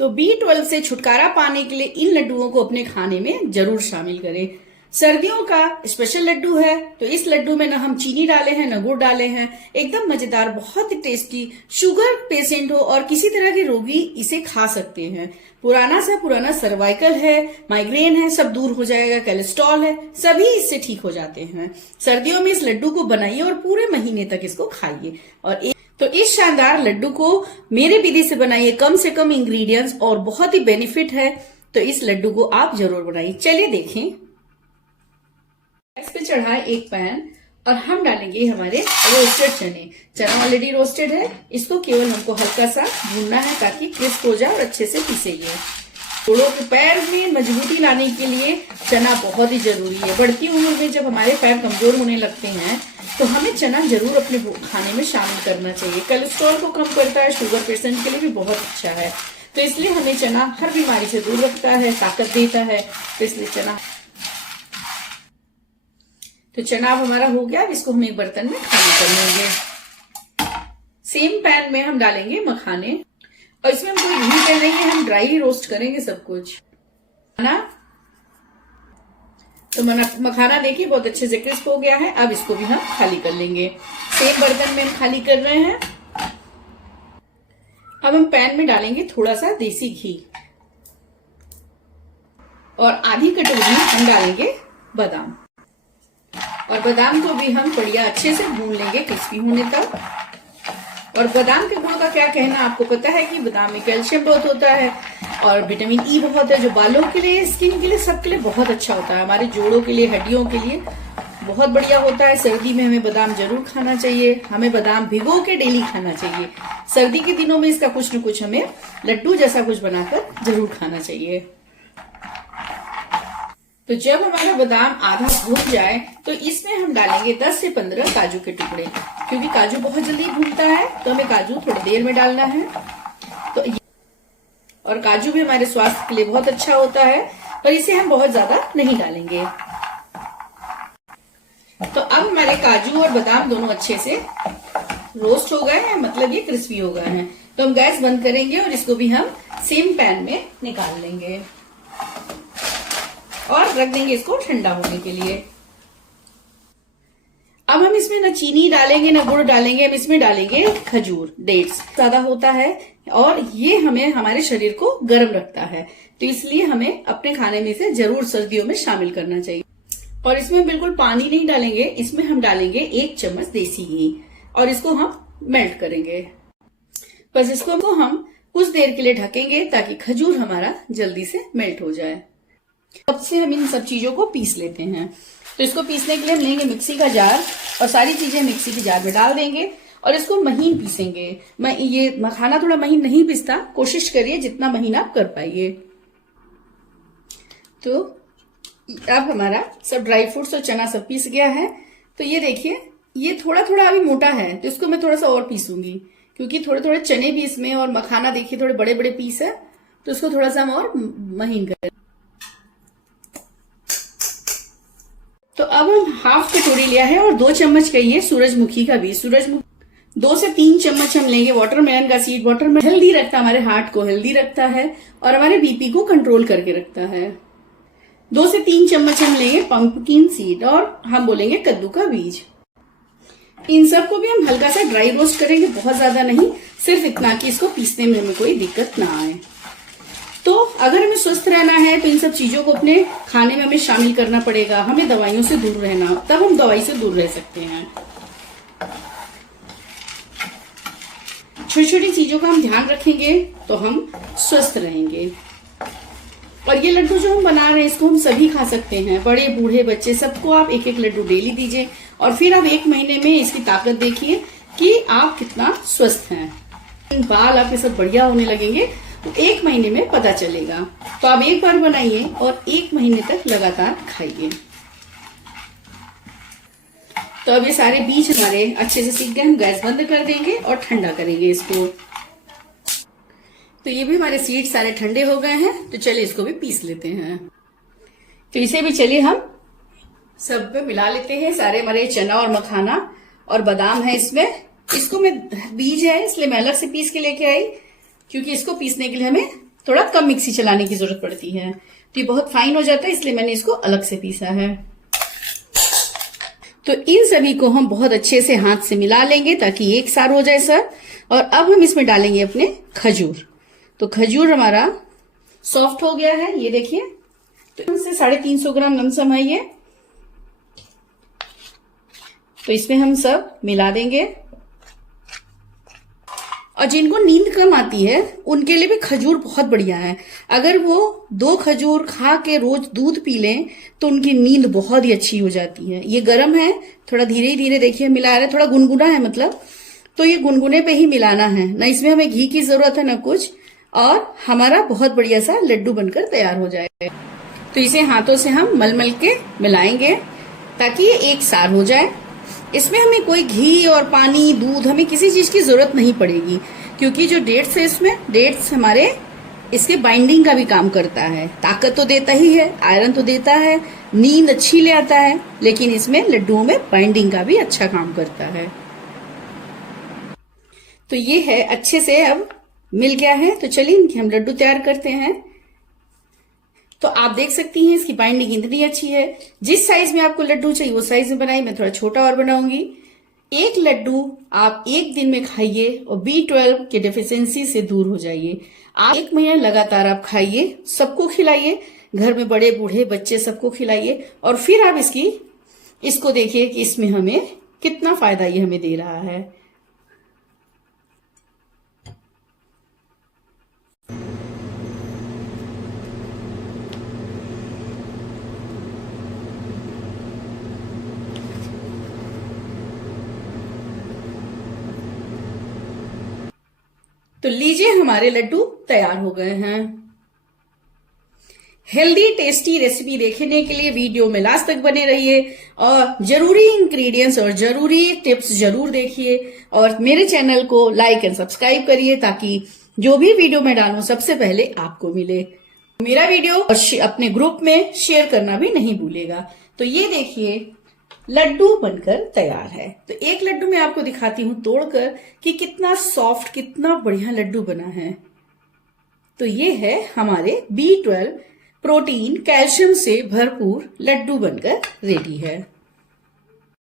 तो B12 से छुटकारा पाने के लिए इन लड्डुओं को अपने खाने में जरूर शामिल करें। सर्दियों का स्पेशल लड्डू है, तो इस लड्डू में ना हम चीनी डाले हैं ना गुड़ डाले हैं। एकदम मजेदार, बहुत ही टेस्टी। शुगर पेशेंट हो और किसी तरह के रोगी इसे खा सकते हैं। पुराना सा पुराना सर्वाइकल है, माइग्रेन है, सब दूर हो जाएगा। कोलेस्ट्रॉल है, सभी इससे ठीक हो जाते हैं। सर्दियों में इस लड्डू को बनाइए और पूरे महीने तक इसको खाइए। और तो इस शानदार लड्डू को मेरे विधि से बनाइए, कम से कम इंग्रेडिएंट्स और बहुत ही बेनिफिट है। तो इस लड्डू को आप जरूर बनाइए। चलिए देखें। गैस पे चढ़ाए एक पैन और हम डालेंगे हमारे रोस्टेड चने। चना ऑलरेडी रोस्टेड है, इसको केवल हमको हल्का सा भूनना है ताकि क्रिस्प हो जाए और अच्छे से पीसे। जोड़ों के पैर में मजबूती लाने के लिए चना बहुत ही जरूरी है। बढ़ती उम्र में जब हमारे पैर कमजोर होने लगते हैं तो हमें चना जरूर अपने खाने में शामिल करना चाहिए। कोलेस्ट्रॉल को कम करता है, शुगर पेशेंट के लिए भी बहुत अच्छा है। तो इसलिए हमें चना हर बीमारी से दूर रखता है, ताकत देता है। तो इसलिए चना, तो चना अब हमारा हो गया। अब इसको हम एक बर्तन में खाली कर लेंगे। सेम पैन में हम डालेंगे मखाने और इसमें हम कोई घी कर नहीं है, हम ड्राई ही रोस्ट करेंगे सब कुछ ना। तो मखाना देखिए बहुत अच्छे से क्रिस्प हो गया है। अब इसको भी हम खाली कर लेंगे। सेम बर्तन में हम खाली कर रहे हैं। अब हम पैन में डालेंगे थोड़ा सा देसी घी और आधी कटोरी हम डालेंगे बादाम। और बादाम को भी हम बढ़िया अच्छे से भून लेंगे क्रिस्पी होने तक। और बादाम के गुण का क्या कहना, आपको पता है कि बादाम में कैल्शियम बहुत होता है और विटामिन ई बहुत है, जो बालों के लिए, स्किन के लिए, सबके लिए बहुत अच्छा होता है। हमारे जोड़ों के लिए, हड्डियों के लिए बहुत बढ़िया होता है। सर्दी में हमें बादाम जरूर खाना चाहिए। हमें बादाम भिगो के डेली खाना चाहिए। सर्दी के दिनों में इसका कुछ न कुछ हमें लड्डू जैसा कुछ बनाकर जरूर खाना चाहिए। तो जब हमारा बादाम आधा भून जाए तो इसमें हम डालेंगे 10 से 15 काजू के टुकड़े। क्योंकि काजू बहुत जल्दी भूनता है तो हमें काजू थोड़ी देर में डालना है। तो और काजू भी हमारे स्वास्थ्य के लिए बहुत अच्छा होता है, पर इसे हम बहुत ज्यादा नहीं डालेंगे। तो अब हमारे काजू और बादाम दोनों अच्छे से रोस्ट हो गए हैं, मतलब ये क्रिस्पी हो गए हैं। तो हम गैस बंद करेंगे और इसको भी हम सेम पैन में निकाल लेंगे और रख देंगे इसको ठंडा होने के लिए। अब हम इसमें ना चीनी डालेंगे ना गुड़ डालेंगे, हम इसमें डालेंगे खजूर, डेट्स ज्यादा होता है और ये हमें हमारे शरीर को गर्म रखता है। तो इसलिए हमें अपने खाने में से जरूर सर्दियों में शामिल करना चाहिए। और इसमें बिल्कुल पानी नहीं डालेंगे, इसमें हम डालेंगे 1 चम्मच देसी घी और इसको हम मेल्ट करेंगे। बस इसको हम कुछ देर के लिए ढकेंगे ताकि खजूर हमारा जल्दी से मेल्ट हो जाए। अब से हम इन सब चीजों को पीस लेते हैं। तो इसको पीसने के लिए हम लेंगे मिक्सी का जार और सारी चीजें मिक्सी के जार में डाल देंगे और इसको महीन पीसेंगे। ये मखाना थोड़ा महीन नहीं पिसता, कोशिश करिए जितना महीन आप कर पाइए। तो अब हमारा सब ड्राई फ्रूट्स और चना सब पीस गया है। तो ये देखिए, ये थोड़ा थोड़ा अभी मोटा है तो इसको मैं थोड़ा सा और पीसूंगी, क्योंकि थोड़े थोड़े चने भी इसमें और मखाना देखिए थोड़े बड़े बड़े पीस है, तो इसको थोड़ा सा हम और महीन करें। तो अब हम हाफ कटोरी लिया है और 2 चम्मच का ये सूरजमुखी का बीज, 2 से 3 चम्मच हम लेंगे वाटरमेलन का सीड। वाटरमेलन हेल्दी रखता है, हमारे हार्ट को हेल्दी रखता है और हमारे बीपी को कंट्रोल करके रखता है। 2 से 3 चम्मच हम लेंगे पंपकिन सीड और हम बोलेंगे कद्दू का बीज। इन सबको भी हम हल्का सा ड्राई रोस्ट करेंगे, बहुत ज्यादा नहीं, सिर्फ इतना कि इसको पीसने में हमें कोई दिक्कत ना आए। तो अगर हमें स्वस्थ रहना है तो इन सब चीजों को अपने खाने में हमें शामिल करना पड़ेगा। हमें दवाइयों से दूर रहना, तब हम दवाई से दूर रह सकते हैं। छोटी छोटी चीजों का हम ध्यान रखेंगे तो हम स्वस्थ रहेंगे। और ये लड्डू जो हम बना रहे हैं इसको हम सभी खा सकते हैं, बड़े बूढ़े बच्चे सबको आप 1-1 लड्डू डेली दीजिए और फिर आप 1 महीने में इसकी ताकत देखिए कि आप कितना स्वस्थ हैं। बाल आपके सब बढ़िया होने लगेंगे तो 1 महीने में पता चलेगा। तो आप एक बार बनाइए और 1 महीने तक लगातार खाइए। तो अब ये सारे बीज हमारे अच्छे से सीख गए, हम गैस बंद कर देंगे और ठंडा करेंगे इसको। तो ये भी हमारे सीड सारे ठंडे हो गए हैं, तो चलिए इसको भी पीस लेते हैं। तो इसे भी चलिए हम सब पे मिला लेते हैं। सारे हमारे चना और मखाना और बादाम है इसमें। इसको मैं बीज है इसलिए मैं अलग से पीस के लेके आई, क्योंकि इसको पीसने के लिए हमें थोड़ा कम मिक्सी चलाने की जरूरत पड़ती है। तो ये बहुत फाइन हो जाता है, इसलिए मैंने इसको अलग से पीसा है। तो इन सभी को हम बहुत अच्छे से हाथ से मिला लेंगे ताकि एक सार हो जाए सर। और अब हम इसमें डालेंगे अपने खजूर। तो खजूर हमारा सॉफ्ट हो गया है, ये देखिए। तो इनसे 350 ग्राम लमसम है ये। तो इसमें हम सब मिला देंगे। और जिनको नींद कम आती है उनके लिए भी खजूर बहुत बढ़िया है। अगर वो 2 खजूर खा के रोज दूध पी लें तो उनकी नींद बहुत ही अच्छी हो जाती है। ये गर्म है, थोड़ा धीरे धीरे देखिए मिला रहे, थोड़ा गुनगुना है मतलब, तो ये गुनगुने पे ही मिलाना है ना, इसमें हमें घी की जरूरत है ना कुछ। और हमारा बहुत बढ़िया सा लड्डू बनकर तैयार हो जाएगा। तो इसे हाथों से हम मल मल के मिलाएंगे ताकि ये एक सार हो जाए। इसमें हमें कोई घी और पानी, दूध, हमें किसी चीज की जरूरत नहीं पड़ेगी, क्योंकि जो डेट्स है इसमें, डेट्स हमारे इसके बाइंडिंग का भी काम करता है। ताकत तो देता ही है, आयरन तो देता है, नींद अच्छी ले आता है, लेकिन इसमें लड्डुओं में बाइंडिंग का भी अच्छा काम करता है। तो ये है अच्छे से अब मिल गया है। तो चलिए इनके हम लड्डू तैयार करते हैं। तो आप देख सकती हैं इसकी बाइंडिंग इतनी अच्छी है। जिस साइज में आपको लड्डू चाहिए वो साइज में बनाई, मैं थोड़ा छोटा और बनाऊंगी। एक लड्डू आप एक दिन में खाइए और B12 के डेफिशिएंसी से दूर हो जाइए। आप 1 महीना लगातार आप खाइए, सबको खिलाइए, घर में बड़े बूढ़े बच्चे सबको खिलाइए, और फिर आप इसको देखिए कि इसमें हमें कितना फायदा ये हमें दे रहा है। तो लीजिए हमारे लड्डू तैयार हो गए हैं। हेल्दी टेस्टी रेसिपी देखने के लिए वीडियो में लास्ट तक बने रहिए और जरूरी इंग्रेडिएंट्स और जरूरी टिप्स जरूर देखिए, और मेरे चैनल को लाइक एंड सब्सक्राइब करिए ताकि जो भी वीडियो मैं डालूं सबसे पहले आपको मिले। मेरा वीडियो अपने ग्रुप में शेयर करना भी नहीं भूलेगा। तो ये देखिए लड्डू बनकर तैयार है। तो एक लड्डू मैं आपको दिखाती हूँ तोड़कर कि कितना सॉफ्ट, कितना बढ़िया लड्डू बना है। तो ये है हमारे B12 प्रोटीन, कैल्शियम से भरपूर लड्डू बनकर रेडी है।